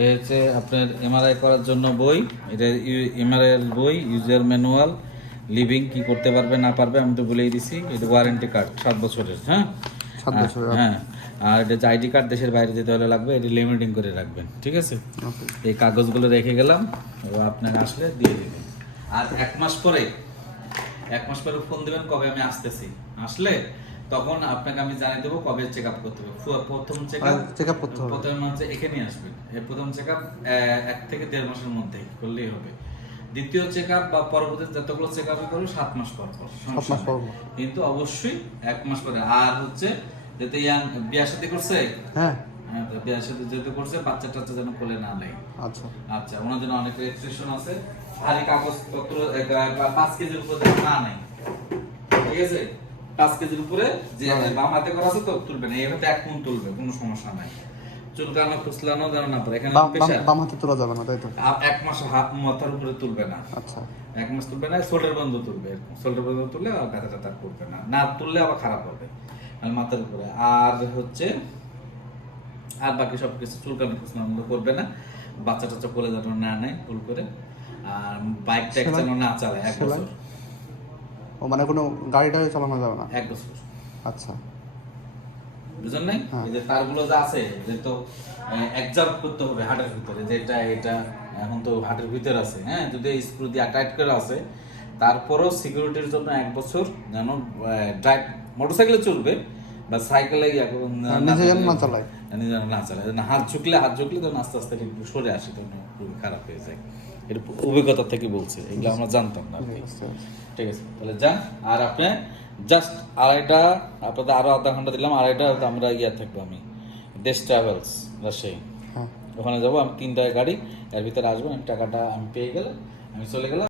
এই হচ্ছে আপনার এমআরআই করার জন্য বই। এটা এমআরআই এর বই, ইউজার ম্যানুয়াল, লিভিং কি করতে পারবে না পারবে আমি তো বলেই দিছি। এটা ওয়ারেন্টি কার্ড 7 বছরের। হ্যাঁ 7 বছর। হ্যাঁ। আর এটা যে আইডি কার্ড দেশের বাইরে যেতে হলে লাগবে, এটি লিমিটিং করে রাখবেন, ঠিক আছে? এই কাগজগুলো রেখে গেলাম, আপনার আসলে দিয়ে দেবেন। আর 1 মাস পরে ফোন দেবেন কবে আমি আসতেছি। আসলে তখন আপনাকে আমি জানিয়ে দেবো কবে চেক আপ করতে হবে। প্রথম চেক আপ করতে হবে, প্রথম হচ্ছে এখানে আসবেন। এই প্রথম চেক আপ 1 থেকে 1.5 মাসের মধ্যে করলেই হবে। দ্বিতীয় চেক আপ বা পরবর্তী যতগুলো চেক আপই করবো 7 মাস পর পর, কিন্তু অবশ্যই 1 মাস পরে। আর হচ্ছে যাতে বিয়ে শাদী করছে, হ্যাঁ তো বিয়ে শাদী যেহেতু করছে, বাচ্চা টাচ্চা যেন কোলে না নেয়। আচ্ছা আচ্ছা, ওনার জন্য অনেক রেস্ট্রিকশন আছে। ভারী কাগজপত্র 5 কেজির উপরে না নেই, ঠিক আছে? 5 কেজির উপরে যে বাম হাতে করা আছে তো তুলবে না, এভাবে 1 মণ তুলবে, কোনো সমস্যা নাই। চুলকানো ফুসলানো যেন না পারে। এখানে বাম হাতে তোলা যাবে না, তাই তো? 1 মাস হাত মাথার উপরে তুলবে না। আচ্ছা 1 মাস তুলবে না, শোল্ডার বন্ধ তুলবে। শোল্ডার বন্ধ তুললে আর ব্যথা ট্যাথা করবে না, না তুললে আবার খারাপ হবে। আর মাথার উপরে আর হচ্ছে আর বাকি সবকিছু চুলকানো ফুসলানো করবে না। বাচ্চা টাচ্চা কোলে যেন না নেয় ভুল করে। আর বাইক ট্যাক যেন না চালায় 1 বছর। ও মানে কোনো গাড়ি টাড়ি চালানো যাবে না 1 বছর। আচ্ছা, বুঝলেন নাই? এই যে তারগুলো যা আছে যে তো এক্সাম করতে হবে হাটের ভিতরে, যে এটা এখন তো হাটের ভিতরে আছে। হ্যাঁ, যদি স্ক্রু দিয়ে টাইট করে আছে, তারপরও সিকিউরিটির জন্য 1 বছর যেন ড্রাইভ মোটরসাইকেলে চলবে বা সাইকেলে নিজে না চালায়, হাত ঝুঁকলে তখন আস্তে আস্তে একটু সরে আসে, তখন খুবই খারাপ হয়ে যায়। এটা অভিজ্ঞতা থেকে বলছে, এগুলো আমরা জানতাম না। ঠিক আছে, তাহলে যান। আর আপনি জাস্ট আড়াইটা, আপনাদের আরো আধা ঘন্টা দিলাম, আড়াইটা আমরা থাকবো। আমি দেশ ট্রাভেলস রাজশাহী, ওখানে যাবো। আমি 3টায় গাড়ি, এর ভিতরে আসবো। আমি টাকাটা আমি পেয়ে গেলে আমি চলে গেলাম।